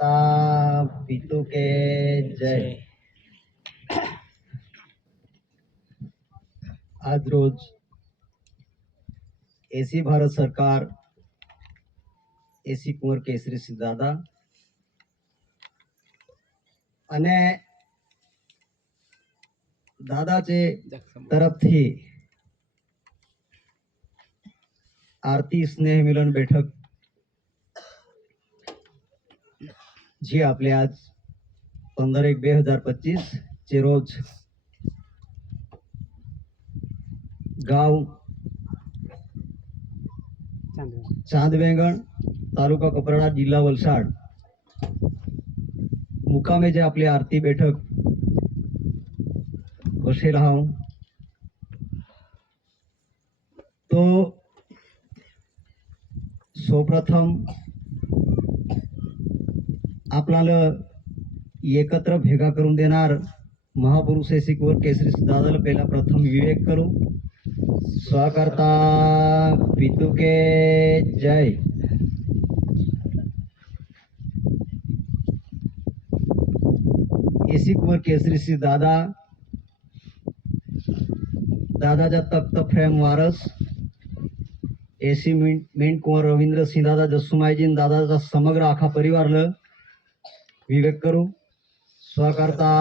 माता पितु के जय। आज रोज एसी भारत सरकार एसी कुंवर केसरी सिंह दादा અને દાદાજી તરફથી આરતી સ્નેહ મિલન બેઠક જે આપણે આજ 15/1/2025 જે રોજ गाव चांदवेंगण तालुका कपराडा जिल्हा वलसाड मुकामे जे आपली आरती बैठक बसेल आहो तो सर्वप्रथम आपल्याला एकत्र भेगा करून देणार महापुरुष एसी कुंवर केसरी दादाला पहिला प्रथम विवेक करू। स्वकर्ता पितु के जय। एसी कुंवर केसरी सिंह दादा दादाचा तख्त फ्रेम वारस एसी मिंट कुंवर रवींद्र सिंह दादा जसुमाईजी दादाचा समग्र आखा परिवारला विवेक करू। स्वकर्ता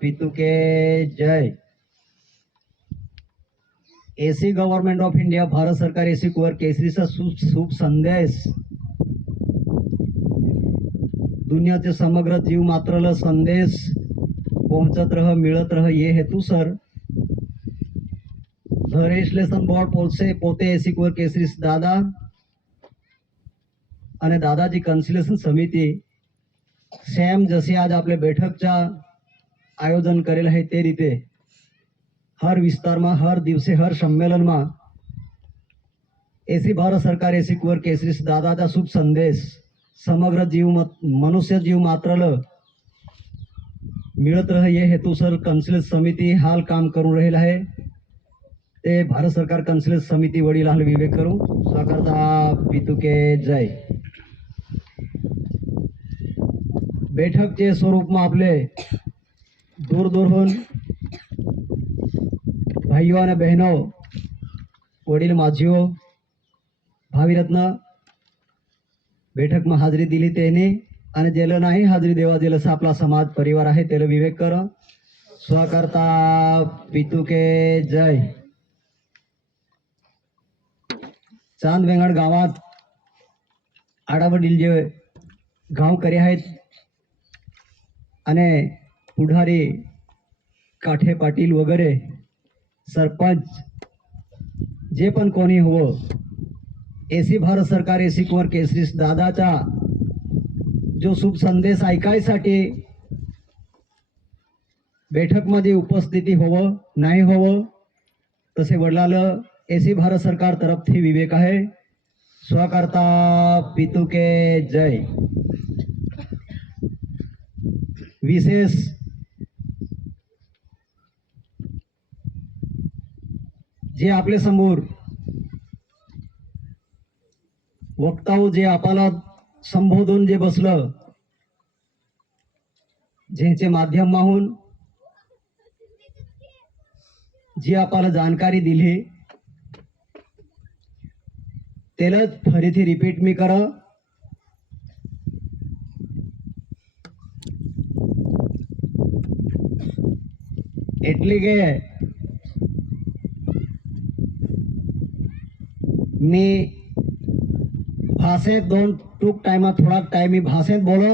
पितु के जय। AC government of India Bharat सरकार एसी कुंवर केसरीचा शुभ संदेश दुनियाचे समग्र जीव मात्रला संदेश पहुंचत रह मिळत रह ये हेतु सर धरेशलेसन बोर्ड पोते एसी कुंवर केसरी दादा અને દાદાજી કન્સલેશન સમિતિ સેમ जसे आज आपले बैठकचा आयोजन करेल आहे ते रीते हर विस्तार में हर दिवसे हर सम्मेलन में एसी भारत सरकार एसी कुंवर केसरी दादा का शुभ संदेश समग्र जीव मनुष्य जीव मात्रल मिळत रहे ये हेतुसर कन्सलेस समिति हाल काम करू रहेल है ते भारत सरकार कन्सलेस समिति वडील हाल विवेक करू। स्वकर्ता पितु के जय। बैठक के स्वरूप में आपले दूर दूर भाईओ और बहनों वडील माझीओ भावीरत्न बैठक में हाजरी दिली तेने आणि जेल नाही हाजरी देवा दिल आपला समाज परिवार आहे तेल विवेक कर। स्वकर्ता पितु के जय। चांदवेंगण गावात आडावडील जे गावकरी आहेत आणि पुढारी काठे पाटील वगैरे सरपंच जे पण कोणी हो एसी भारत सरकार एसी कुंवर केसरी दादाचा जो शुभ संदेश ऐकायसाठी बैठक मध्ये उपस्थिती होवं नाही होवं तसे वडिलाला एसी भारत सरकार तरफથી विवेक आहे। स्वकर्ता पितु के जय। विशेष जे आपले समोर वक्ताओ जे आपल्याला संबोधून जे बसलं ज्यांचे माध्यमाहून जी आपल्याला जानकारी दिली त्याला फरीથી रिपीट मी कर। એટલે કે मी भाषेत दोन टूक टाइमात थोडा टाइम मी भाषेत बोलो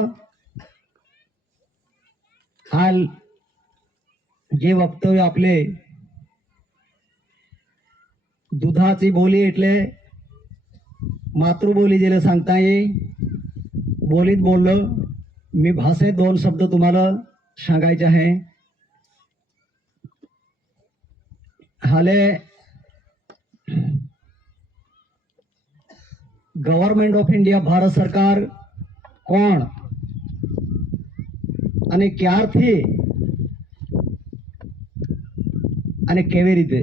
हाल जे वक्तव्य आपले दुधाची बोली એટલે मातृबोली जेला सांगता ये बोलीत बोललो मी भाषेत दोन शब्द तुम्हाला सांगायचे आहे। हाले गवर्नमेंट ऑफ इंडिया भारत सरकार कोण અને ક્યારથી અને કેવી રીતે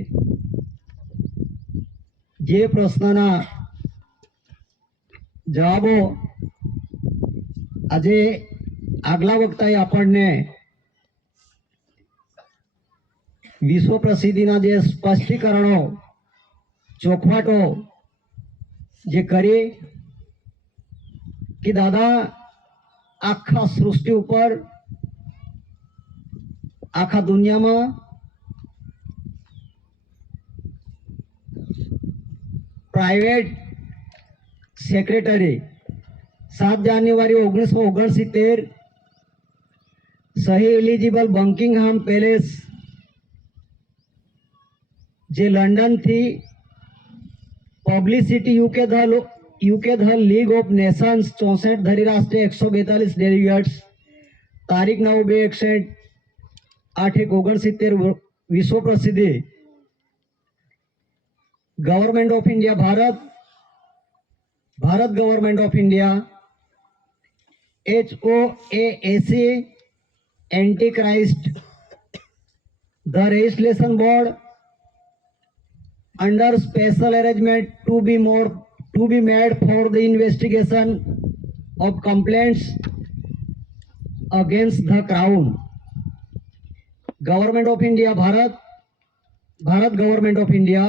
જે પ્રશ્નના જવાબો આજે આગલા વખતે આપણને વિશ્વ પ્રસિદ્ધિના જે સ્પષ્ટીકરણો ચોખવાટો જે કરી કે દાદા આખા સૃષ્ટિ ઉપર આખા દુનિયામાં પ્રાઇવેટ સેક્રેટરી 7 જાન્યુઆરી 1969 સહી એલિજિબલ બકિંગહામ પેલેસ જે લંડન થી publicity UK the League of Nations 64 ધરીરાષ્ટ્રીય 142 ડેલિગેટ્સ તારીખ 9/2/61 8/1/69 વિશ્વ પ્રસિદ્ધિ government of India Bharat government of India HOAAC anti Christ the registration board under special arrangement to be made for the investigation of complaints against the crown government of India Bharat government of India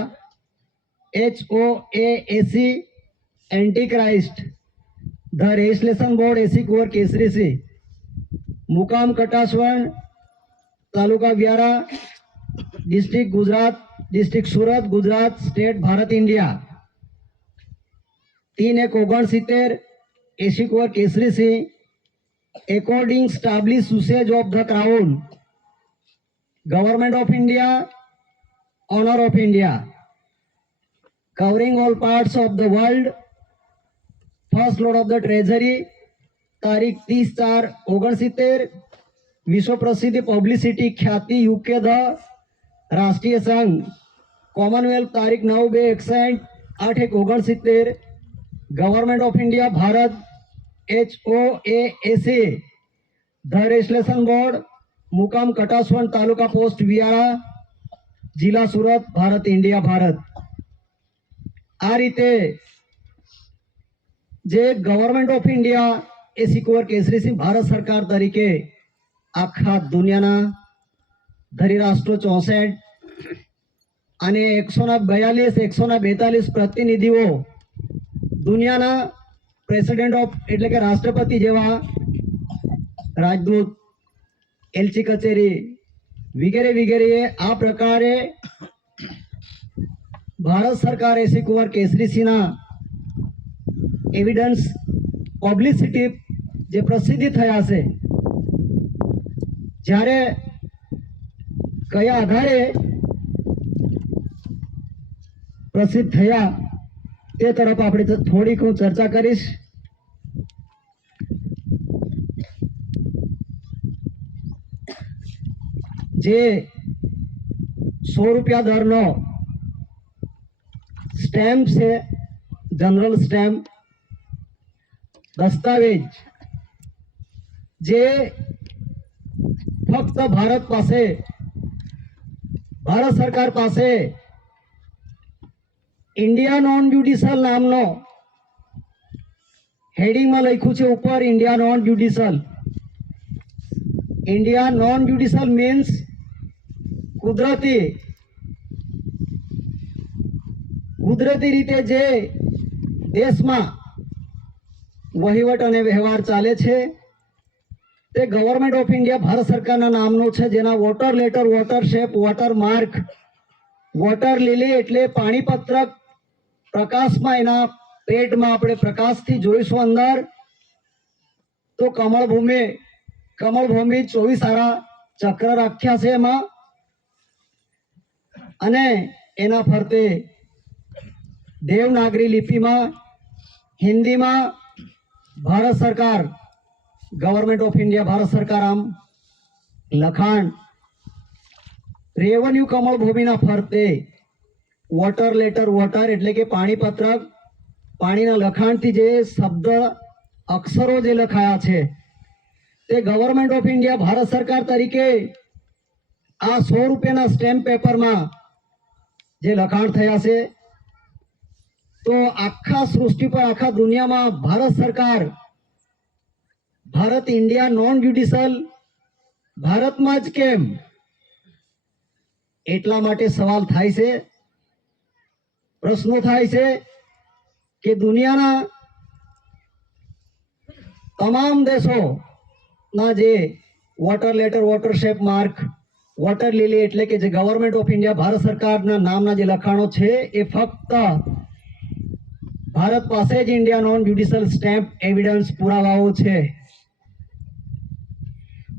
HOAAC anti Christ the registration board AC Kunwar Kesari C मुकाम कटासवण taluka Vyara district Gujarat district Surat Gujarat state Bharat India 3/1/69 AC Kunwar Kesari C according establish usage of the crown government of India honour of India covering all parts of the world first lord of the treasury तारीख 30/4/69 विश्व प्रसिद्ध publicity ख्याति UK the राष्ट्रीय संघ Commonwealth तारीख 9/61 8/1/69 government of India Bharat HOAAC the registration board मुकाम कटासवण taluka post वियारा जिला सूरत Bharat India Bharat आ रीते जे government of India AC Kunwar Kesari Singh Bharat सरकार तरीके आखा दुनियाना धरीराष्ट्रो 64 અને 142 142 પ્રતિનિધિઓ દુનિયાના પ્રેસિડેન્ટ ઓફ એટલે કે રાષ્ટ્રપતિ જેવા રાજદૂત એલચી કચેરી વગેરે વગેરે આ પ્રકારે भारत सरकार AC Kunwar Kesari Singh evidence publicity जे प्रसिद्धि थया से जारे कया आधारे प्रसिद्ध थया ते तरफ आपणे थोड़ी हूँ चर्चा करीश। जे 100 रुपया दरनो स्टेम्प से जनरल स्टेम्प दस्तावेज जे फक्त भारत सरकार पासे इंडिया नॉन ज्युडिशियल नामनो हेडिंग में लख्यू है ऊपर इंडिया नॉन ज्युडिशियल मीन्स कुदरती रीते जे देश में वहीवट और व्यवहार चाले छे ते गवर्नमेंट ऑफ इंडिया भारत सरकार नामनो छे जेना voter letter voter shape voter mark voter lily एटले पाणीपत्रक प्रकाश में एना पेट में आपणे प्रकाश थी जोईशुं अंदर तो कमल भूमि 24 सारा चक्र राख्या छे एमां अने एना फरते देवनागरी लिपि में हिंदी में भारत सरकार गवर्नमेंट ऑफ इंडिया भारत सरकार आम लखाण रेवन्यू कमल भूमि फरते वोटर लेटर वोटर एटले के पाणीपत्रक पाणीना लखाण थी जे शब्द अक्षरों जे लखाया छे ते गवर्नमेंट ऑफ इंडिया भारत सरकार तरीके आ 100 रुपया स्टेम्प पेपर में जे लखाण थया छे तो आखा सृष्टि पर आखा दुनिया में भारत सरकार ભારત ઇન્ડિયા નોન જ્યુડિશિયલ ભારતમાં જ કેમ? એટલા માટે સવાલ થાય છે, પ્રશ્નો થાય છે કે દુનિયાના તમામ દેશોના જે વોટર લેટર, વોટરશેપ માર્ક, વોટર લીલી એટલે કે જે ગવર્મેન્ટ ઓફ ઇન્ડિયા ભારત સરકારના નામના જે લખાણો છે એ ફક્ત ભારત પાસે જ India non judicial stamp evidence પુરાવાઓ છે,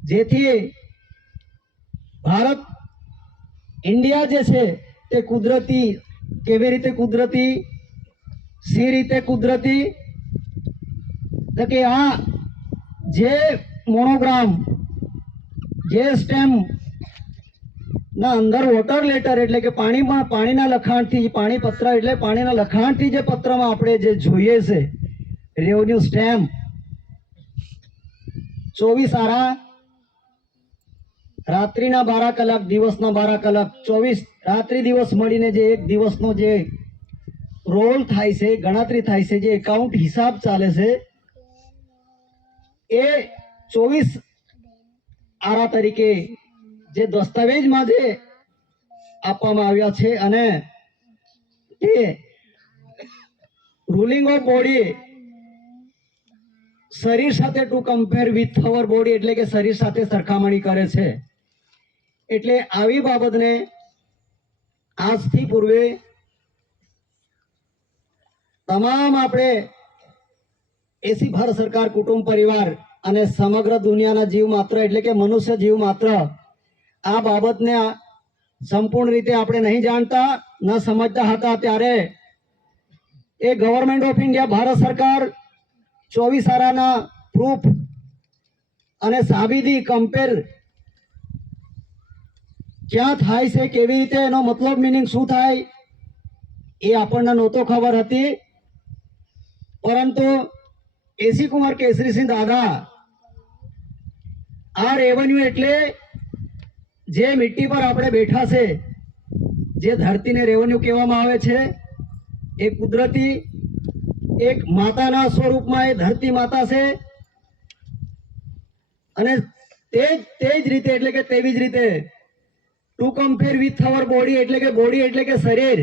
જેથી ભારત ઇન્ડિયા જે છે તે કુદરતી, કેવી રીતે કુદરતી, સી રીતે કુદરતી, તો કે આ જે મોનોગ્રામ, જે સ્ટેમ્પ ના અંદર વોટર લેટર એટલે કે પાણીના લખાણથી, પાણી પત્ર એટલે પાણીના લખાણથી જે પત્રમાં આપણે જે જોઈએ છે રેવન્યુ સ્ટેમ્પ 24 આરા રાત્રિના 12 કલાક, દિવસના 12 કલાક, 24 રાત્રિ દિવસ મળીને જે એક દિવસનો જે રોલ થાય છે, ગણતરી થાય છે, જે એકાઉન્ટ હિસાબ ચાલે છે એ 24 આરા તરીકે જે દસ્તાવેજમાં જે આપવામાં આવ્યા છે અને એ રૂલિંગ ઓફ બોડી શરીર સાથે two compare with our body એટલે કે શરીર સાથે સરખામણી કરે છે. એટલે આવી બાબતને આજથી પૂર્વે તમામ આપણે એસી ભારત સરકાર કુટુંબ પરિવાર અને સમગ્ર દુનિયાના જીવ માત્ર એટલે કે મનુષ્ય જીવ માત્ર આ બાબતને સંપૂર્ણ રીતે આપણે નહીં જાણતા, ન સમજતા હતા, ત્યારે એ ગવર્મેન્ટ ઓફ ઇન્ડિયા ભારત સરકાર 24 આરાના પ્રૂફ અને સાબિતી કમ્પેર ક્યાં થાય છે, કેવી રીતે, એનો મતલબ મિનિંગ શું થાય એ આપણને નહોતો ખબર હતી. પરંતુ એસી કુમાર કેસરીસિંહ દાદા આ રેવન્યુ એટલે જે મિટ્ટી પર આપણે બેઠા છે, જે ધરતીને રેવન્યુ કહેવામાં આવે છે, એ કુદરતી એક માતાના સ્વરૂપમાં એ ધરતી માતા છે અને તે જ રીતે એટલે કે તેવી જ રીતે two compare with our body એટલે કે બોડી એટલે કે શરીર,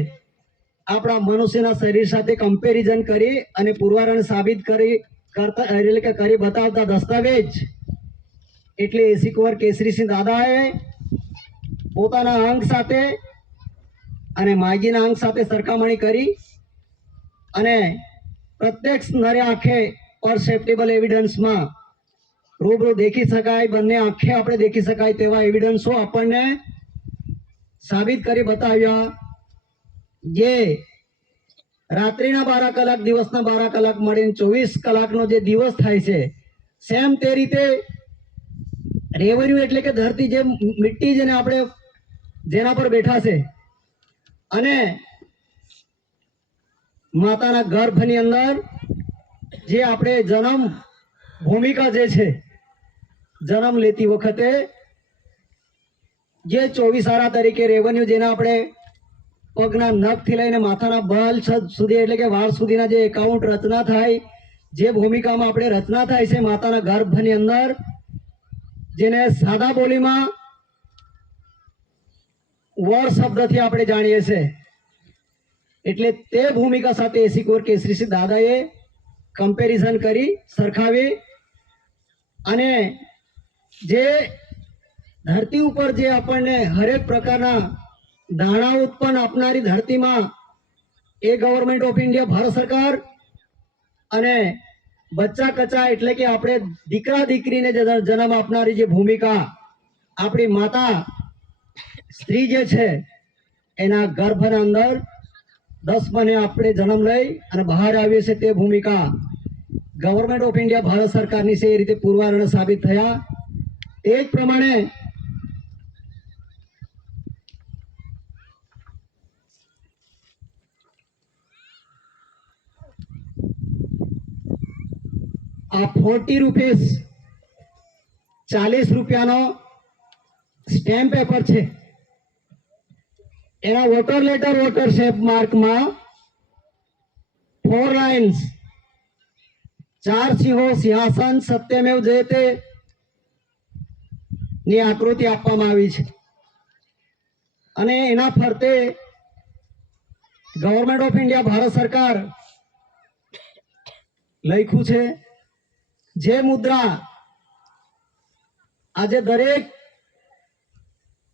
આપણા મનુષ્યના શરીર સાથે કમ્પેરિઝન કરી અને પુરવારાને સાબિત કરતા એટલે કે કરી બતાવતા દસ્તાવેજ એટલે એસી કુંવર કેસરીસિંહ દાદાએ પોતાના અંક સાથે અને માગીના અંક સાથે સરખામણી કરી અને પ્રત્યક્ષ નરે આંખે પરસેપ્ટેબલ એવિડન્સમાં રૂબરૂ દેખી શકાય, બંને આંખે આપણે દેખી શકાય તેવા એવિડન્સો આપણને સાબિત કરી બતાવ્યા. જે રાત્રિના 12 કલાક, દિવસના 12 કલાક મળીને 24 કલાકનો જે દિવસ થાય છે, સેમ તે રીતે રેવન્યુ એટલે કે ધરતી, જે મિટ્ટી જેને આપણે જેના પર બેઠા છે અને માતાના ગર્ભની અંદર જે આપણે જન્મ ભૂમિકા જે છે, જન્મ લેતી વખતે જે 24 આરા તરીકે રેવન્યુ જેના આપણે પગના નખથી લઈને માથાના બલ સુધી એટલે કે વાળ સુધીના જે એકાઉન્ટ રચના થાય, જે ભૂમિકામાં આપણે રચના થાય છે માતાના ગર્ભની અંદર, જેને સાદા બોલીમાં વર શબ્દથી આપણે જાણીએ છીએ, એટલે તે ભૂમિકા સાથે એસી કુંવર કેસરીસિંહ દાદાએ કમ્પેરિઝન કરી, સરખાવી અને જે ધરતી ઉપર જે આપણને હરેક પ્રકારના દાણા ઉત્પન્ન આપનારી ધરતીમાં એ ગવર્મેન્ટ ઓફ ઇન્ડિયા ભારત સરકાર અને બચ્ચા કચ્ચા એટલે કે આપણે દીકરા દીકરીને જન્મ આપનારી જે ભૂમિકા આપણી માતા સ્ત્રી જે છે એના ગર્ભના અંદર 10 મહિને આપણે જન્મ લઈ અને બહાર આવીએ છીએ, તે ભૂમિકા ગવર્મેન્ટ ઓફ ઇન્ડિયા ભારત સરકારની છે. એ રીતે પુરવાર સાબિત થયા. એ જ પ્રમાણે આ 40 રૂપીસ 40 રૂપિયાનો સ્ટેમ્પ પેપર છે, એના વોટર લેટર, વોટરશેપ માર્કમાં 4 લાઇન્સ ચાર સિંહો સિંહાસન સત્યમેવ જયતે ની આકૃતિ આપવામાં આવી છે અને એના ફરતે ગવર્મેન્ટ ઓફ ઇન્ડિયા ભારત સરકાર લખ્યું છે. જે મુદ્રા આજે દરેક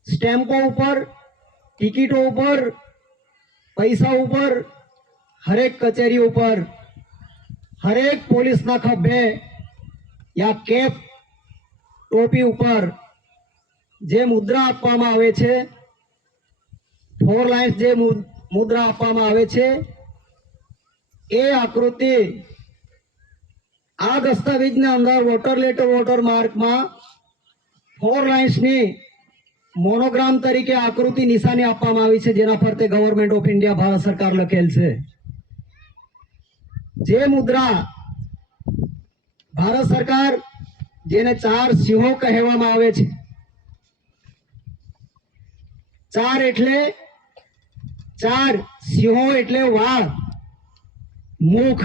સ્ટેમ્પો ઉપર, ટિકિટો ઉપર, પૈસા ઉપર, હરેક કચેરી ઉપર, હરેક પોલીસના ખભે યા કેપ ટોપી ઉપર જે મુદ્રા આપવામાં આવે છે, 4 લાઇન્સ જે મુદ્રા આપવામાં આવે છે, એ આકૃતિ આ દસ્તાવેજના અંદર વોટર લેટર વોટર માર્કમાં 4 લાઇન્સની મોનોગ્રામ તરીકે આકૃતિ નિશાની આપવામાં આવી છે, જેના ફરતે ગવર્મેન્ટ ઓફ ઇન્ડિયા ભારત સરકાર લખેલ છે. જે મુદ્રા ભારત સરકાર જેને ચાર સિંહો કહેવામાં આવે છે, ચાર એટલે ચાર, સિંહો એટલે વાળ, મુખ,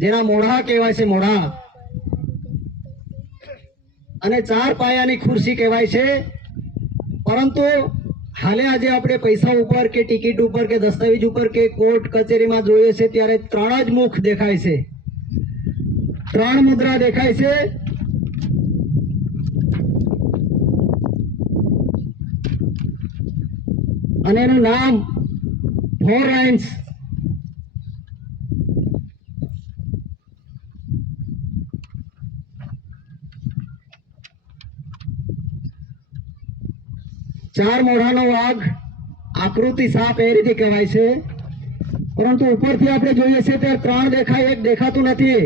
જેના મોઢા કહેવાય છે, મોઢા, અને ચાર પાયાની ખુરશી કહેવાય છે. પરંતુ હાલે આજે આપણે પૈસા ઉપર કે ટિકિટ ઉપર કે દસ્તાવેજ ઉપર કે કોર્ટ કચેરીમાં જોઈએ છે ત્યારે 3 જ મુખ દેખાય છે, 3 મુદ્રા દેખાય છે. અને એનું નામ 4 લાઇન્સ. ચાર મોઢાનો વાઘ, આકૃતિ સાપ એ રીતે કહેવાય છે. પરંતુ ઉપરથી આપણે જોઈએ છે ત્યારે 3 દેખાય, એક દેખાતું નથી.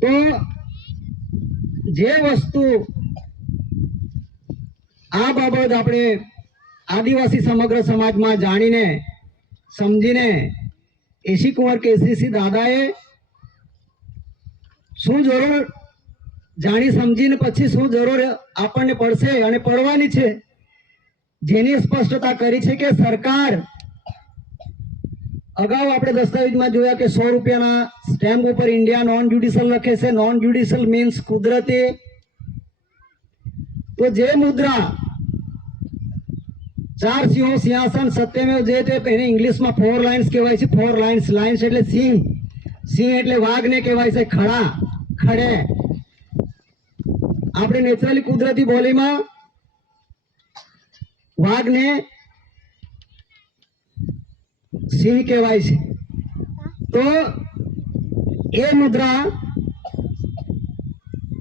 તો જે વસ્તુ આ બાબત આપણે આદિવાસી સમગ્ર સમાજમાં જાણીને સમજીને એસી કુંવર કેસરીસિંહ દાદાએ શું જરૂર જાણી સમજીને પછી શું જરૂર આપણને પડશે અને પડવાની છે, જેની સ્પષ્ટતા કરી છે કે સરકાર અગાઉ આપણે દસ્તાવેજમાં જોયા કે 100 રૂપિયાના સ્ટેમ્પ ઉપર ઇન્ડિયા નોન જ્યુડિશિયલ લખે છે. નોન જ્યુડિશિયલ મીન્સ કુદરતી. તો જે મુદ્રા ચાર સિંહો સિંહાસન સત્યમેવ જયતે, એને ઇંગ્લિશમાં 4 લાઇન્સ કહેવાય છે. 4 લાઇન્સ, લાઇન્સ એટલે સિંહ, સિંહ એટલે વાઘને કહેવાય છે, ખડા, ખડે. આપણે નેચરલી કુદરતી બોલીમાં વાઘને સિંહ કહેવાય છે. તો એ મુદ્રા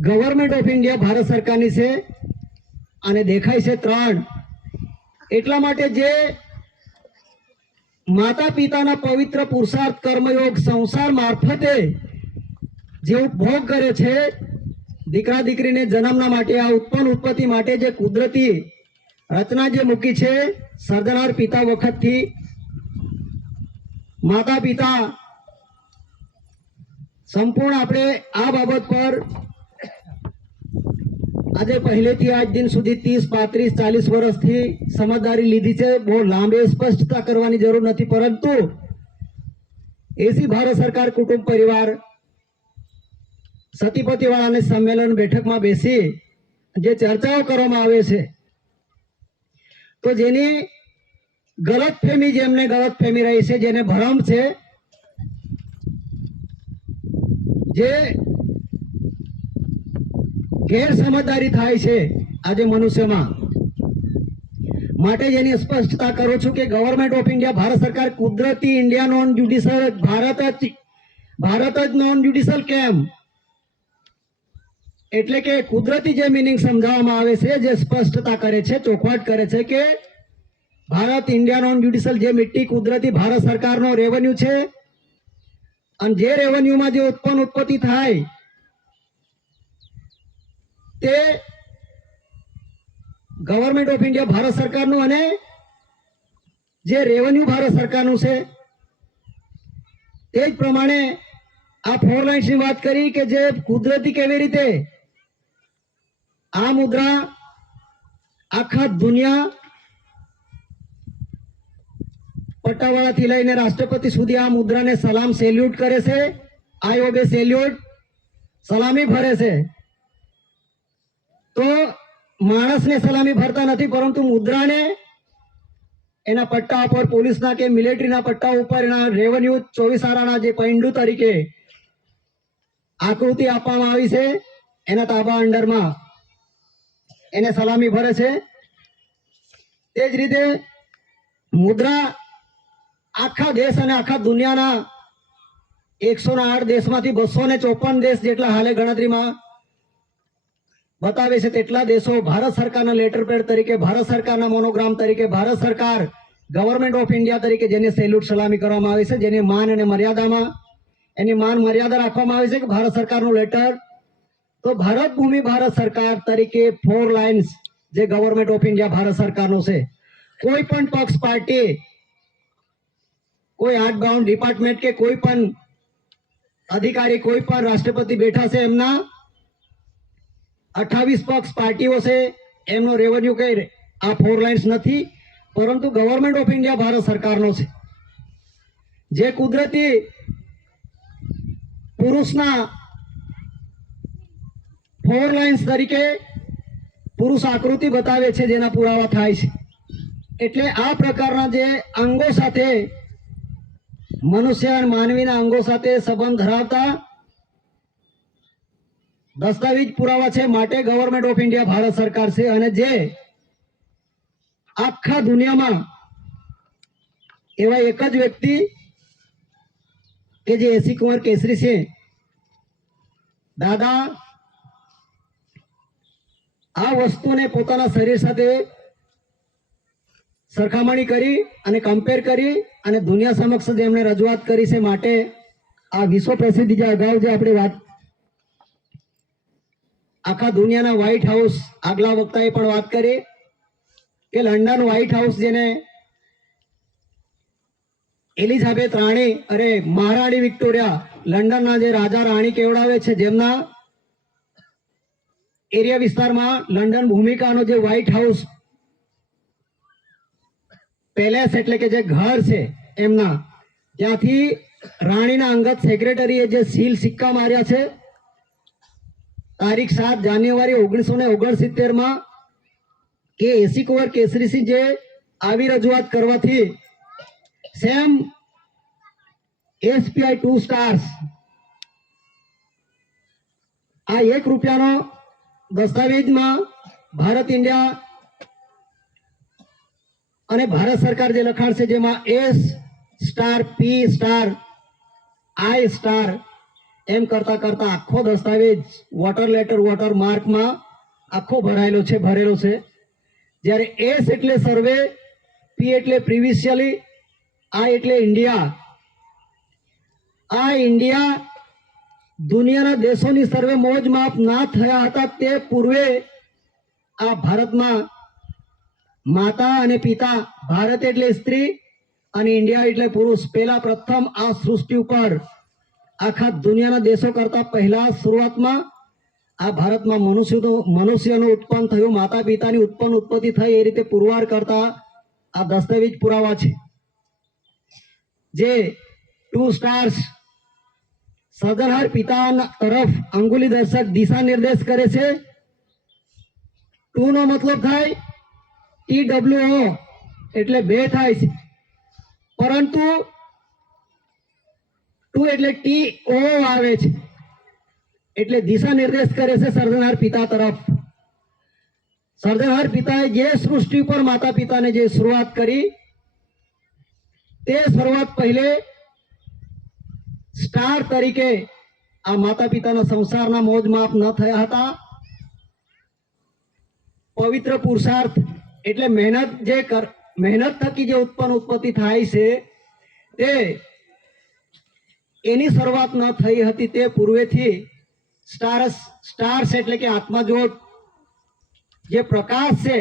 ગવર્મેન્ટ ઓફ ઇન્ડિયા ભારત સરકારની છે અને દેખાય છે 3. એટલા માટે જે માતા પિતાના પવિત્ર પુરુષાર્થ કર્મયોગ સંસાર મારફતે જે ઉપભોગ કરે છે, દીકરા દીકરીને જન્મના માટે, આ ઉત્પન્ન ઉત્પત્તિ માટે જે કુદરતી રચના જે મૂકી છે સર્જનાર પિતા વખતથી, માતા પિતા સંપૂર્ણ આપણે આ બાબત પર આજે પહેલેથી આજ દિન સુધી 30, 35, 40 વર્ષથી સમજદારી લીધી છે. બહુ લાંબે સ્પષ્ટતા કરવાની જરૂર નથી. પરંતુ એસી ભારત સરકાર કુટુંબ પરિવાર સતીપતિ વાળાને સંમેલન બેઠકમાં બેસી જે ચર્ચાઓ કરવામાં આવે છે, તો જેની ગલતફહેમી, જેમને ગલતફહેમી રહી છે, જેને ભ્રમ છે, જે ગેરસમજદારી થાય છે આજે મનુષ્યમાં, માટે જેની સ્પષ્ટતા કરું છું કે ગવર્મેન્ટ ઓફ ઇન્ડિયા ભારત સરકાર કુદરતી ઇન્ડિયા નોન જ્યુડિશિયલ, ભારત જ નોન જ્યુડિશિયલ કેમ, એટલે કે કુદરતી જે મિનિંગ સમજાવવામાં આવે છે, જે સ્પષ્ટતા કરે છે, ચોખવટ કરે છે કે ભારત ઇન્ડિયા નોન જ્યુડિશિયલ જે મિટ્ટી કુદરતી ભારત સરકારનો રેવન્યુ છે, અને જે રેવન્યુમાં જે ઉત્પન્ન ઉત્પત્તિ થાય તે ગવર્મેન્ટ ઓફ ઇન્ડિયા ભારત સરકારનું, અને જે રેવન્યુ ભારત સરકારનું છે તે જ પ્રમાણે આ 4 લાઇન્સની વાત કરી કે જે કુદરતી કેવી રીતે આ મુદ્રા આખા દુનિયા પટ્ટાવાળાથી લઈને રાષ્ટ્રપતિ સુધી આ મુદ્રાને સલામ સેલ્યુટ કરે છે. આઈ ઓબે સેલ્યુટ, સલામી ભરે છે. તો માણસને સલામી ભરતા નથી, પરંતુ મુદ્રાને એના પટ્ટા ઉપર, પોલીસના કે મિલિટરીના પટ્ટા ઉપર એના રેવન્યુ 24 આરાના જે પૈંડુ તરીકે આકૃતિ આપવામાં આવી છે, એના તાબા અંડરમાં એને સલામી ભરે છે. તે જ રીતે મુદ્રા આખા દેશ અને આખા દુનિયાના 108 દેશમાંથી 254 દેશ જેટલા હાલે ગણતરીમાં બતાવે છે, તેટલા દેશો ભારત સરકારના લેટર પેડ તરીકે, ભારત સરકારના મોનોગ્રામ તરીકે, ભારત સરકાર ગવર્મેન્ટ ઓફ ઇન્ડિયા તરીકે જેને સેલ્યુટ સલામી કરવામાં આવે છે, જેની માન અને મર્યાદામાં એની માન મર્યાદા રાખવામાં આવે છે કે ભારત સરકારનું લેટર. તો ભારત ભૂમિ ભારત સરકાર તરીકે 4 લાઇન્સ જે ગવર્મેન્ટ ઓફ ઇન્ડિયા ભારત સરકારનો છે. કોઈ પણ પક્ષ પાર્ટી, કોઈ આર્ટબાઉન્ડ ડિપાર્ટમેન્ટ કે કોઈ પણ અધિકારી, કોઈ પણ રાષ્ટ્રપતિ બેઠા છે, એમના 28 પક્ષ પાર્ટીઓ છે, એમનો રેવન્યુ કઈ આ 4 લાઇન્સ નથી, પરંતુ ગવર્મેન્ટ ઓફ ઇન્ડિયા ભારત સરકારનો છે. જે કુદરતી પુરુષના 4 લાઇન્સ તરીકે પુરુષ આકૃતિ બતાવે છે, જેના પુરાવા થાય છે. એટલે આ પ્રકારના જે અંગો સાથે, મનુષ્ય અને માનવીના અંગો સાથે સંબંધ ધરાવતા દસ્તાવેજ પુરાવા છે, માટે ગવર્મેન્ટ ઓફ ઇન્ડિયા ભારત સરકાર છે. અને જે આખા દુનિયામાં એવા એક જ વ્યક્તિ કે જે એસી કુંવર કેસરી છે, દાદા આ વસ્તુને પોતાના શરીર સાથે સરખામણી કરી અને કમ્પેર કરી અને દુનિયા સમક્ષ જેમણે રજૂઆત કરી છે, માટે આ વિશ્વ પ્રસિદ્ધ જે અગાઉ જે આપણે વાત આખા દુનિયાના વ્હાઇટ હાઉસ, આગલા વક્તાએ પણ વાત કરી કે લંડન વ્હાઇટ હાઉસ જેને એલિઝાબેથ રાણી, અરે મહારાણી વિક્ટોરિયા, લંડનના જે રાજા રાણી કેવડાવે છે, જેમના એરિયા વિસ્તારમાં લંડન ભૂમિકાનો જે વ્હાઇટ હાઉસ પેલેસ એટલે કે જે ઘર છે એમના, ત્યાંથી રાણીના અંગત સેક્રેટરીએ જે સીલ સિક્કા માર્યા છે, તારીખ 7 જાન્યુઆરી 1969 કે એસી કુંવર કેસરીસિંહ જે આવી રજૂઆત કરવાથી સેમ એસપીઆઈ 2 સ્ટાર્સ આ ₹1 દસ્તાવેજમાં ભારત ઇન્ડિયા અને ભારત સરકાર જે લખાણ છે, જેમાં એસ સ્ટાર પી સ્ટાર આઈ સ્ટાર એમ કરતા કરતા આખો દસ્તાવેજ વોટર લેટર વોટર માર્કમાં આખો ભરેલો છે. જ્યારે એસ એટલે સર્વે, પી એટલે પ્રિવિશિયલી, આ એટલે ઇન્ડિયા. આ ઇન્ડિયા દુનિયાના દેશોની સર્વે મોજ માપ ના થયા હતા તે પૂર્વે આ ભારતમાં માતા અને પિતા, ભારત એટલે સ્ત્રી અને ઇન્ડિયા એટલે પુરુષ, પેલા પ્રથમ આ સૃષ્ટિ ઉપર આખા દુનિયાના દેશો કરતા પહેલા શરૂઆતમાં આ ભારતમાં મનુષ્યનું ઉત્પન્ન થયું, માતા પિતાની ઉત્પત્તિ થઈ, એ રીતે પુરવાર કરતા આ દસ્તાવેજ પુરાવા છે. જે 2 સ્ટાર્સ સર્જનહાર પિતા તરફ અંગુલી દર્શક દિશા નિર્દેશ કરે છે. 2 નો મતલબ થાય TWO એટલે 2 થાય છે, પરંતુ 2 એટલે TO આવે છે, એટલે દિશા નિર્દેશ કરે છે સર્જનહાર પિતા તરફ. સર્જનહાર પિતાએ જે સૃષ્ટિ પર માતા પિતાને જે શરૂઆત કરી, તે શરૂઆત પહેલે સ્ટાર તરીકે આ માતા પિતાના સંસારના મોજ માપ ન થયા હતા. પવિત્ર પુરુષાર્થ એટલે મહેનત થકી જે ઉત્પત્તિ થાય છે, તે એની શરૂઆત ન થઈ હતી, તે પૂર્વેથી સ્ટાર્સ એટલે કે આત્મજ્યોત જે પ્રકાશ છે,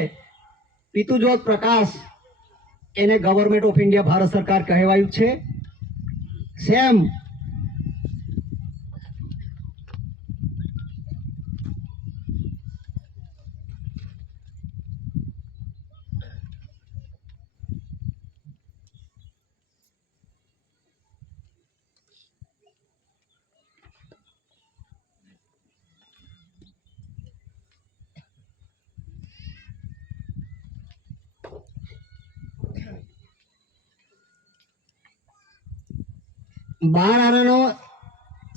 પિતૃજ્યોત પ્રકાશ, એને ગવર્મેન્ટ ઓફ ઇન્ડિયા ભારત સરકાર કહેવાયું છે. સેમ 12 આનાનો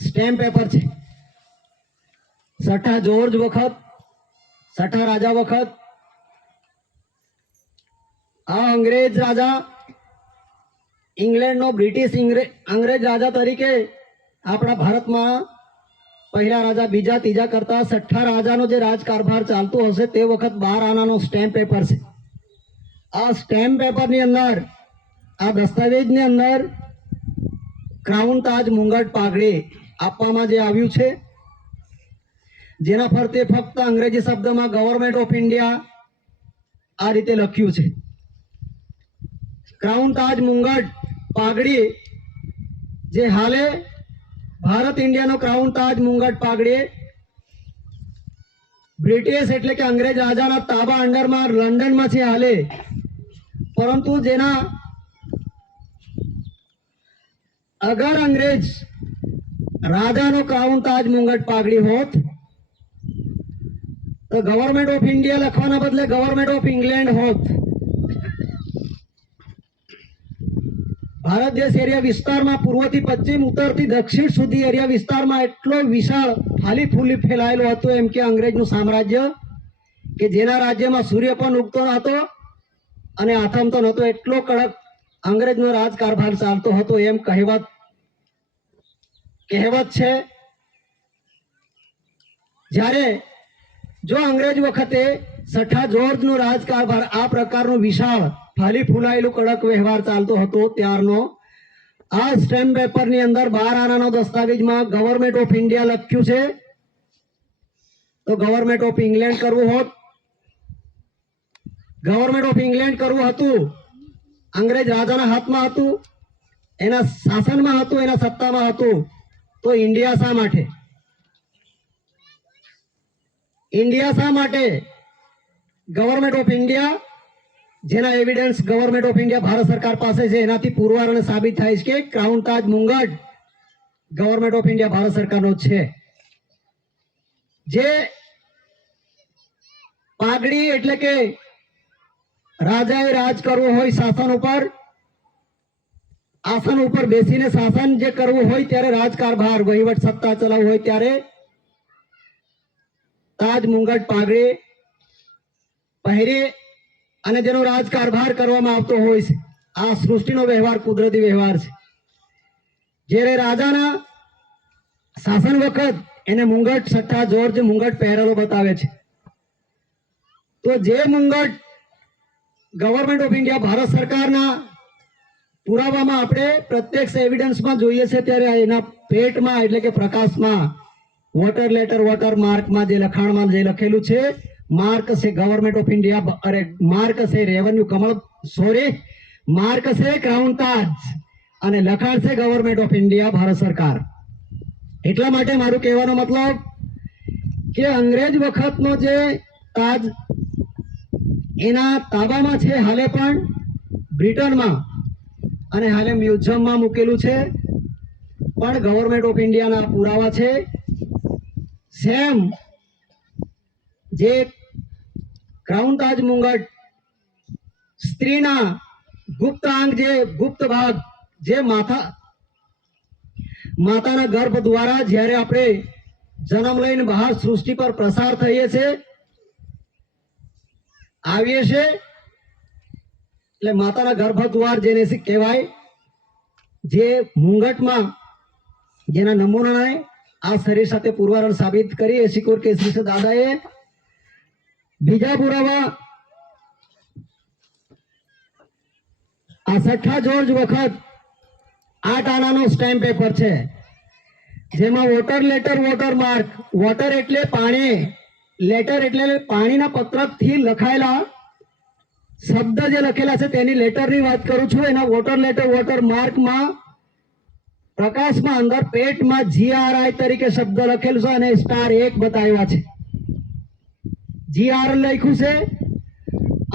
સ્ટેમ્પ પેપર છે. છઠ્ઠા જોર્જ વખત, છઠ્ઠા રાજા વખત આ અંગ્રેજ રાજા, ઇંગ્લેન્ડનો બ્રિટિશ અંગ્રેજ રાજા તરીકે આપણા ભારતમાં પહેલા રાજા, બીજા, ત્રીજા કરતા છઠ્ઠા રાજાનો જે રાજકારભાર ચાલતો હશે તે વખત 12 આનાનો સ્ટેમ્પ પેપર છે. આ સ્ટેમ્પ પેપરની અંદર, આ દસ્તાવેજની અંદર ક્રાઉન, તાજ, મુંગટ, પાઘડી આપવામાં જે આવ્યું છે, જેના ફરતે ફક્ત અંગ્રેજી શબ્દમાં ગવર્મેન્ટ ઓફ ઇન્ડિયા આ રીતે લખ્યું છે. ક્રાઉન, તાજ, મુંગટ, પાઘડી જે હાલે ભારત ઇન્ડિયાનો ક્રાઉન, તાજ, મુંગટ, પાઘડી બ્રિટિશ એટલે કે અંગ્રેજ રાજાના તાબા અંડરમાં લંડનમાં છે હાલે, પરંતુ જેના અગર અંગ્રેજ રાજાનો ક્રાઉન, તાજ, મુંગટ, પાઘડી હોત તો ગવર્મેન્ટ ઓફ ઇન્ડિયા લખવાના બદલે ગવર્મેન્ટ ઓફ ઇંગ્લેન્ડ હોત. ભારત દેશ એરિયા વિસ્તારમાં પૂર્વથી પશ્ચિમ, ઉત્તરથી દક્ષિણ સુધી એરિયા વિસ્તારમાં એટલો વિશાળ ફાલી ફૂલી ફેલાયેલો હતો એમ કે અંગ્રેજનું સામ્રાજ્ય, કે જેના રાજ્યમાં સૂર્ય પણ ઉગતો નહોતો અને આથમતો નહોતો, એટલો કડક અંગ્રેજનો રાજકારભાર ચાલતો હતો એમ કહેવત છે. જ્યારે જો અંગ્રેજ વખતે છઠ્ઠા જોર્જનો રાજકારભાર આ પ્રકારનો વિશાળ ફાલી ફૂલાયેલું કડક વ્યવહાર ચાલતો હતો, ત્યારનો આ સ્ટેમ્પ પેપરની અંદર 12 આનાનો દસ્તાવેજમાં ગવર્મેન્ટ ઓફ ઇન્ડિયા લખ્યું છે. તો ગવર્મેન્ટ ઓફ ઇંગ્લેન્ડ કરવું હોત, ગવર્મેન્ટ ઓફ ઇંગ્લેન્ડ કરવું હતું, અંગ્રેજ રાજાના હાથમાં હતું, એના શાસનમાં હતું, એના સત્તામાં હતું, તો ઇન્ડિયા શા માટે? ઇન્ડિયા શા માટે? ગવર્મેન્ટ ઓફ ઇન્ડિયા, જેના evidence government of India Bharat સરકાર પાસે છે, એનાથી પુરવાર અને સાબિત થાય છે કે ક્રાઉન, તાજ, મુંગટ ગવર્મેન્ટ ઓફ ઇન્ડિયા ભારત સરકારનો છે. જે પાઘડી એટલે કે રાજાએ રાજ કરવું હોય શાસન ઉપર, આસન ઉપર બેસીને શાસન જે કરવું હોય ત્યારે રાજકારભાર, વહીવટ, સત્તા ચલાવવું હોય ત્યારે તાજ, મુંગટ, પાઘડી પહેરી અને જેનો રાજકારભાર કરવામાં આવતો હોય છે. આ સૃષ્ટિનો વ્યવહાર, કુદરતી વ્યવહાર છે. જ્યારે રાજાના શાસન વખત એને મુંગટ, છઠ્ઠા જોર્જ મુંગટ પહેરેલો બતાવે છે. તો જે મુંગટ ગવર્મેન્ટ ઓફ ઇન્ડિયા ભારત સરકારના પુરાવામાં આપણે પ્રત્યક્ષ એવિડન્સમાં જોઈએ છે, ત્યારે એના પેટમાં એટલે કે પ્રકાશમાં વોટર લેટર, વોટર માર્કમાં જે લખાણમાં જે લખેલું છે, માર્ક છે ગવર્મેન્ટ ઓફ ઇન્ડિયા, અરે માર્ક છે રેવન્યુ કમળ, સોરી માર્ક છે ક્રાઉન તાજ અને લખાણ છે ગવર્મેન્ટ ઓફ ઇન્ડિયા ભારત સરકાર. એટલા માટે મારું કહેવાનો મતલબ કે અંગ્રેજ વખતનો જે તાજ એના તાબામાં છે હાલે પણ બ્રિટનમાં, અને હાલે મ્યુઝિયમમાં મૂકેલું છે, પણ ગવર્મેન્ટ ઓફ ઇન્ડિયાના પુરાવા છે. સેમ જે ક્રાઉન, તાજ, મુંગટ સ્ત્રીના ગુપ્ત અંગ, જે ગુપ્ત ભાગ, જે માતાના ગર્ભ દ્વારા જ્યારે આપણે જન્મ લઈને બહાર સૃષ્ટિ પર પ્રસાર થઈએ છીએ, આવીએ છીએ, એટલે માતાના ગર્ભ દ્વાર જેને કહેવાય, જે મુંગટમાં જેના નમૂનાને આ શરીર સાથે પુરવાર સાબિત કરી એસીકોર કેસરી દાદાએ. બીજા પુરાવા આ છઠ્ઠા જોર્જ વખત 8 આનાનો સ્ટેમ્પ પેપર છે, જેમાં water letter, water mark, water એટલે પાણી, લેટર એટલે પાણીના પત્રકથી લખાયેલા શબ્દ જે લખેલા છે તેની લેટરની વાત કરું છું. એના વોટર લેટર, વોટર માર્કમાં પ્રકાશમાં અંદર પેટમાં GRI તરીકે શબ્દ લખેલું છે અને સ્ટાર 1 બતાવ્યા છે. GR લખ્યું છે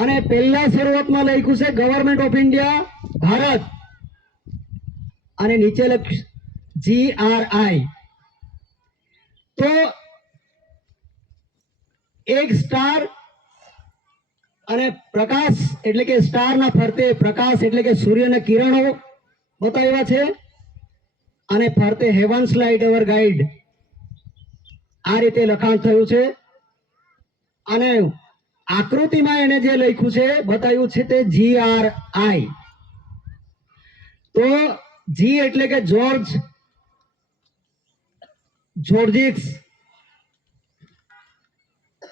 અને પહેલા શરૂઆતમાં લખ્યું છે ગવર્મેન્ટ ઓફ ઇન્ડિયા ભારત અને નીચે લખ્યું GRI. તો એક સ્ટાર અને પ્રકાશ એટલે કે સ્ટારના ફરતે પ્રકાશ એટલે કે સૂર્યના કિરણો બતાવ્યા છે અને ફરતે હેવન્સ લાઇટ અવર ગાઈડ આ રીતે લખાણ થયું છે અને આકૃતિમાં એને જે લખ્યું છે બતાવ્યું છે તે GRI. તો જી એટલે કે જોર્જિક્સ,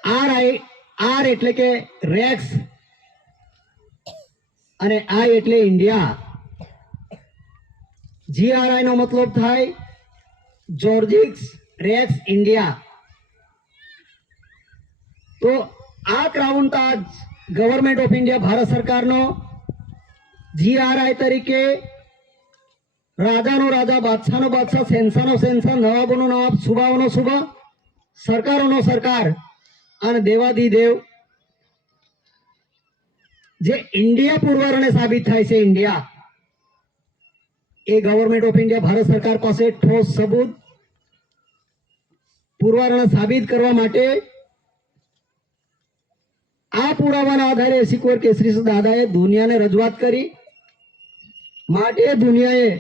આર એટલે કે રેક્સ અને આઈ એટલે ઇન્ડિયા. GRI નો મતલબ થાય જોર્જિક્સ રેક્સ ઇન્ડિયા. તો આ ક્રાઉન તાજ ગવર્મેન્ટ ઓફ ઇન્ડિયા ભારત સરકારનો GRI તરીકે રાજાનો રાજા, બાદશાહનો બાદશાહ, શહેનશાહનો શહેનશાહ, નવાબોનો નવાબ, સુબાઓનો સુબા, સરકારોનો સરકાર અને દેવાધિદેવ જે ઇન્ડિયા પુરવારણે સાબિત થાય છે India, A government of India Bharat સરકાર પાસે ઠોસ સબૂત પુરવારણે સાબિત કરવા માટે આ પુરાવાના આધારે એસી કેસરી દાદાએ દુનિયાને રજૂઆત કરી. માટે દુનિયાએ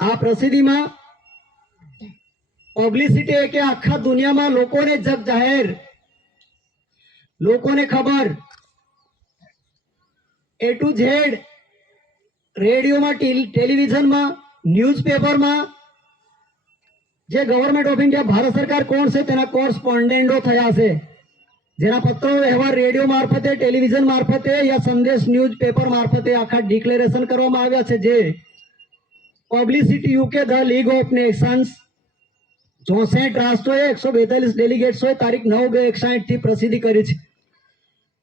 આ પ્રસિદ્ધિમાં પબ્લિસિટી કે આખા દુનિયામાં લોકોને જગ જાહેર, લોકોને ખબર A to Z, રેડિયોમાં, ટેલિવિઝનમાં, ન્યૂઝપેપરમાં જે ગવર્મેન્ટ ઓફ ઇન્ડિયા ભારત સરકાર કોણ છે તેના કોરસ્પોન્ડન્ટો થયા છે, જેના પત્રો વ્યવહાર રેડિયો મારફતે, ટેલિવિઝન મારફતે યા સંદેશ ન્યૂઝપેપર મારફતે આખા ડિક્લેરેશન કરવામાં આવ્યા છે. જે publicity UK the League of Nations 64 રાષ્ટ્રોએ 142 ડેલિગેટ્સોએ તારીખ 9/2/61 થી પ્રસિદ્ધિ કરી છે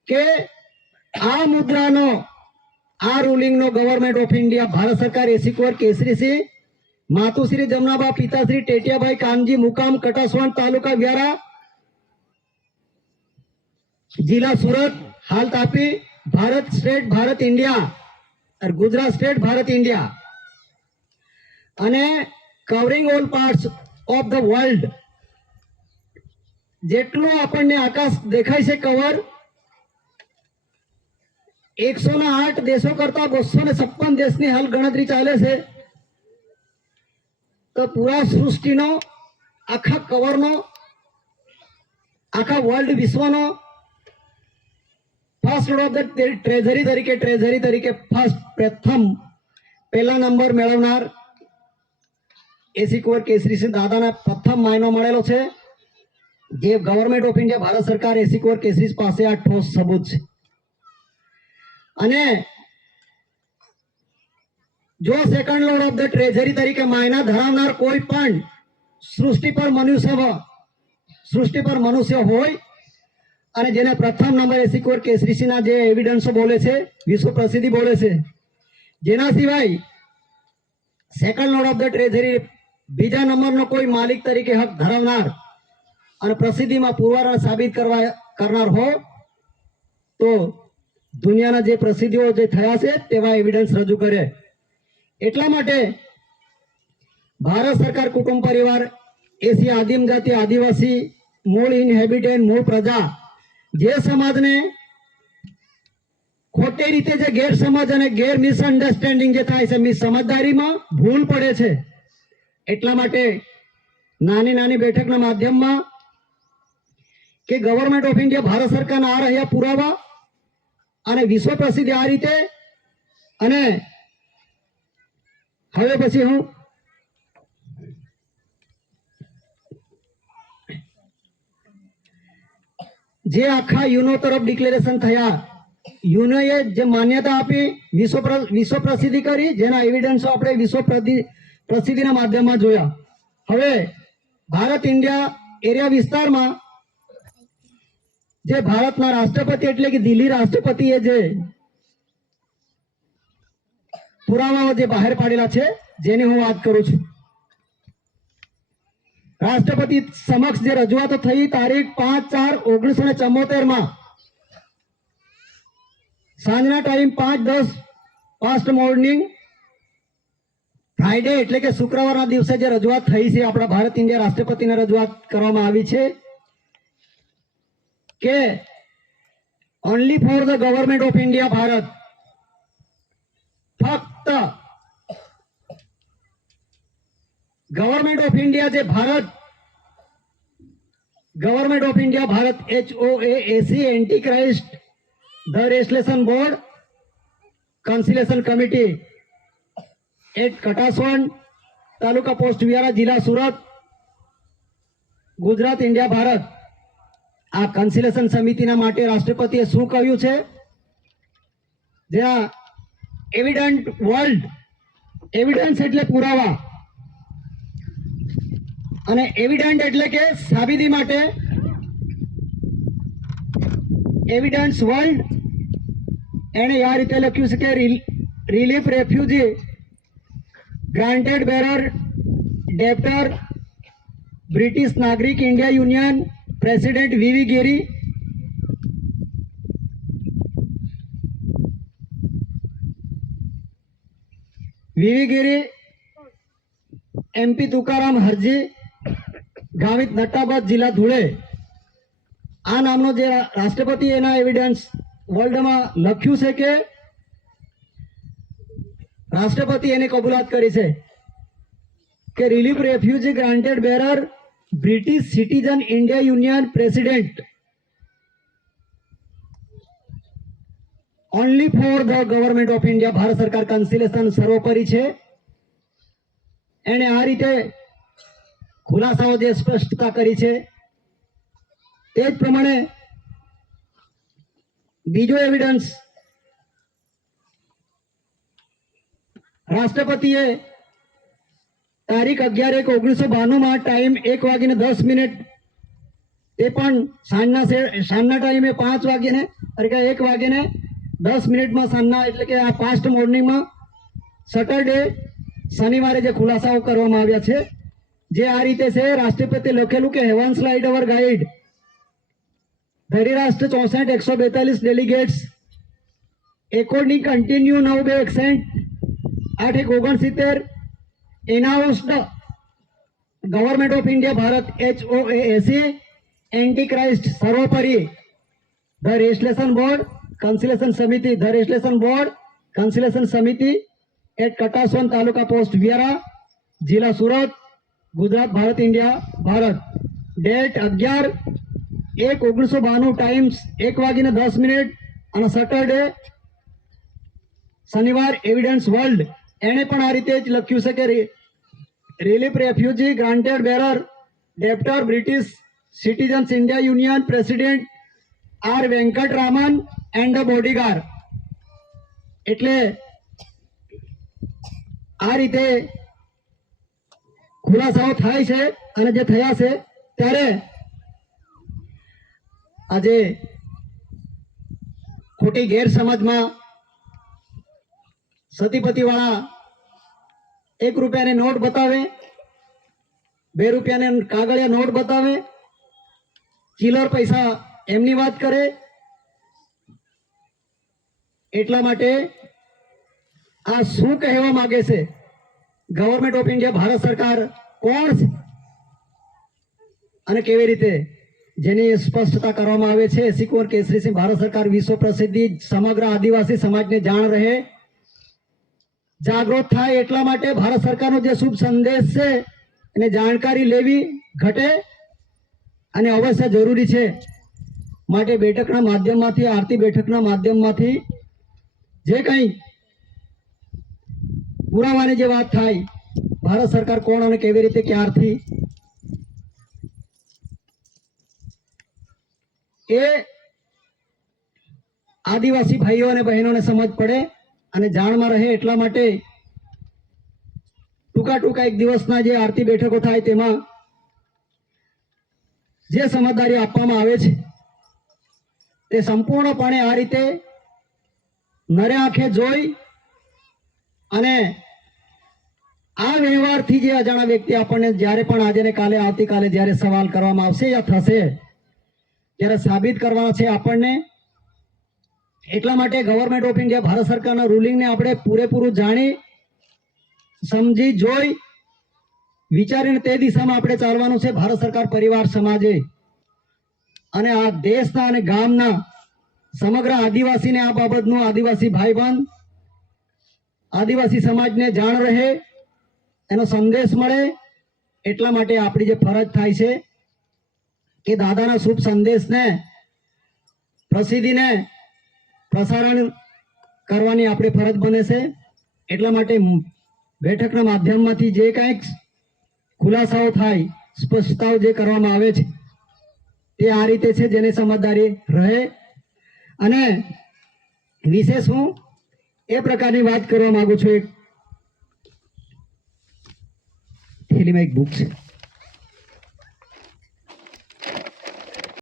કે આ મુદ્રાનો, આ રૂલિંગનો ગવર્મેન્ટ ઓફ ઇન્ડિયા ભારત સરકાર એસી કેસરીસિંહ, માતુશ્રી જમનાબા, પિતાશ્રી ટેટિયાભાઈ કાનજી, મુકામ કટાસવાણ, તાલુકા વ્યારા, જિલ્લા સુરત, હાલ Tapi, Bharat state Bharat India, Gujarat state Bharat India અને covering all parts of the world. જેટલું આપણને આકાશ દેખાય છે કવર, 108 દેશો કરતા 256 દેશની હાલ ગણતરી ચાલે છે. તો પૂરા સૃષ્ટિનો, આખા કવરનો, આખા વર્લ્ડ વિશ્વનો ફર્સ્ટ ઓફ ધ ટ્રેઝરી તરીકે પ્રથમ પહેલા નંબર મેળવનાર એસી કેસરી દાદાના પ્રથમ માયનો મળેલો છે, જે ગવર્મેન્ટ ઓફ ઇન્ડિયા ભારત સરકાર એસી કેસરી પાસે આ ઠોસ સબૂત છે. અને જો second lord of the treasury તરીકે માયના ધરાવનાર કોઈ પણ સૃષ્ટિ પર મનુષ્ય હોય અને જેને પ્રથમ નંબર એસી કેસરીના જે એવિડન્સો બોલે છે, વિશ્વ પ્રસિદ્ધિ બોલે છે, જેના સિવાય second lord of the treasury બીજા નંબરનો કોઈ માલિક તરીકે હક ધરાવનાર અને પ્રસિદ્ધિમાં પુરવાર સાબિત કરનાર હો તો દુનિયાના જે પ્રસિદ્ધિઓ જે થયા છે તેવા એવિડન્સ રજૂ કરે. એટલા માટે ભારત સરકાર કુટુંબ પરિવાર એસી આદિમ જાતિ, આદિવાસી, મૂળ ઇનહેબિટેન્ટ, મૂળ પ્રજા, જે સમાજને ખોટી રીતે જે ગેરસમજ અને મિસઅન્ડરસ્ટેન્ડિંગ જે થાય છે, સમજદારીમાં ભૂલ પડે છે, એટલા માટે નાની નાની બેઠકના માધ્યમમાં કે ગવર્મેન્ટ ઓફ ઇન્ડિયા ભારત સરકારના આ રહ્યા પુરાવા અને વિશ્વ પ્રસિદ્ધિ આ રીતે. અને હવે પછી હું જે આખા યુનો તરફ ડિક્લેરેશન થયા, યુનોએ જે માન્યતા આપી, વિશ્વ પ્રસિદ્ધિ કરી, જેના એવિડન્સો આપણે વિશ્વ પ્રસિદ્ધિના માધ્યમમાં જોયા. હવે ભારત ઇન્ડિયા એરિયા વિસ્તારમાં જે ભારતના રાષ્ટ્રપતિ એટલે કે દિલ્હી રાષ્ટ્રપતિએ જે પુરાવાઓ જે બહાર પાડેલા છે, જેની હું વાત કરું છું. રાષ્ટ્રપતિ સમક્ષ જે રજૂઆતો થઈ તારીખ 5/4/1974 સાંજના ટાઈમ 5:10 પાસ્ટ મોર્નિંગ ફ્રાઈડે એટલે કે શુક્રવારના દિવસે જે રજૂઆત થઈ છે, આપણા ભારત ઇન્ડિયા રાષ્ટ્રપતિને રજૂઆત કરવામાં આવી છે કે only for the government of India Bharat, ફક્ત ગવર્મેન્ટ ઓફ ઇન્ડિયા જે Bharat government of India Bharat HOAAC anti Christ the resolution board conciliation committee at Katasvan taluka post Vyara જિલ્લા સુરત ગુજરાત ઇન્ડિયા ભારત આ કન્સિલેશન સમિતિના માટે રાષ્ટ્રપતિએ શું કહ્યું છે? જ્યાં એવિડન્ટ વર્લ્ડ, એવિડન્સ એટલે પુરાવા અને એવિડન્ટ એટલે કે સાબિતી માટે, એવિડન્સ વર્લ્ડ એને આ રીતે લખ્યું છે કે relief refugee granted bearer debtor British નાગરિક India union president VV Giri MP Tukaram Harji Gavit Natabad જિલ્લા ધુળે આ નામનો જે રાષ્ટ્રપતિ એના એવિડન્સ વર્લ્ડમાં લખ્યું છે કે રાષ્ટ્રપતિ એની કબૂલાત કરી છે કે relief refugee granted bearer British citizen India union president only for the government of India Bharat સરકાર કન્સિલેશન સર્વોપરી છે. એને આ રીતે ખુલાસાઓ જે સ્પષ્ટતા કરી છે તે જ પ્રમાણે બીજો એવિડન્સ રાષ્ટ્રપતિએ તારીખ 11/1/1992 ટાઈમ 1:10 તે પણ સાંજના ટાઈમે 1:10 સાંજના એટલે કે આ પાસ્ટ મોર્નિંગમાં સેટરડે શનિવારે જે ખુલાસાઓ કરવામાં આવ્યા છે જે આ રીતે છે. રાષ્ટ્રપતિએ લખેલું કે હેવન સ્લાઇડ અવર ગાઈડ ધરીરાષ્ટ્ર 64 142 delegates according continue now be accent 8/1/69 announced government of India Bharat HOAAC anti Christ સર્વોપરી ધ રેસ્લેશન બોર્ડ કન્સિલેશન સમિતિ ધ રેસ્લેશન બોર્ડ કન્સિલેશન સમિતિ એટ કટાસવન તાલુકા પોસ્ટ વિયારા જિલ્લા Surat Gujarat Bharat India Bharat date 11/1/1992 times 1:10 અને સેટરડે શનિવાર evidence world એને પણ આ રીતે જ લખ્યું છે કે relief refugee granted bearer debtor British citizens India union president R Venkataraman and the bodyguard. એટલે આ રીતે ખુલાસાઓ થાય છે અને જે થયા છે ત્યારે આજે ખોટી ગેરસમજમાં સતીપતિવાળા 1 રૂપિયાની નોટ બતાવે, 2 રૂપિયાની કાગળિયા નોટ બતાવે, ચિલ્લર પૈસા એમની વાત કરે. એટલા માટે આ શું કહેવા માંગે છે ગવર્મેન્ટ ઓફ ઇન્ડિયા ભારત સરકાર કોણ છે અને કેવી રીતે, જેની સ્પષ્ટતા કરવામાં આવે છે. એસી કુંવર કેસરીસિંહ ભારત સરકાર વિશ્વ પ્રસિદ્ધિ સમગ્ર આદિવાસી સમાજને જાણ રહે, જાગૃત થાય એટલા માટે ભારત સરકારનો જે શુભ સંદેશ છે એને જાણકારી લેવી ઘટે અને અવશ્ય જરૂરી છે. માટે બેઠકના માધ્યમમાંથી, આરતી બેઠકના માધ્યમમાંથી જે કંઈ પુરાવાની જે વાત થાય, ભારત સરકાર કોણ અને કેવી રીતે ક્યારથી, એ આદિવાસી ભાઈઓ અને બહેનોને સમજ પડે અને જાણમાં રહે એટલા માટે ટૂંકા એક દિવસના જે આરતી બેઠકો થાય તેમાં જે સમજદારી આપવામાં આવે છે તે સંપૂર્ણપણે આ રીતે નરે આંખે જોઈ અને આ વ્યવહારથી જે અજાણા વ્યક્તિ આપણને જ્યારે પણ આજે ને કાલે આવતીકાલે જ્યારે સવાલ કરવામાં આવશે યા થશે ત્યારે સાબિત કરવાના છે આપણને. એટલા માટે ગવર્મેન્ટ ઓફ ઇન્ડિયા ભારત સરકારના રૂલિંગને આપણે પૂરેપૂરું જાણી સમજી જોઈ વિચારીને તે દિશામાં આપણે ચાલવાનું છે. ભારત સરકાર પરિવાર સમાજે અને આ દેશના અને ગામના સમગ્ર આદિવાસીને આ બાબતનું આદિવાસી ભાઈબંધ આદિવાસી સમાજને જાણ રહે, એનો સંદેશ મળે એટલા માટે આપણી જે ફરજ થાય છે કે દાદાના શુભ સંદેશને પ્રસિદ્ધિને પ્રસારણ કરવાની આપણી ફરજ બને છે. એટલા માટે બેઠકના માધ્યમમાંથી જે કાંઈક ખુલાસાઓ થાય, સ્પષ્ટતાઓ જે કરવામાં આવે છે તે આ રીતે છે, જેને સમજદારી રહે. અને વિશેષ હું એ પ્રકારની વાત કરવા માંગુ છું. એક થેલીમાં એક બુક છે.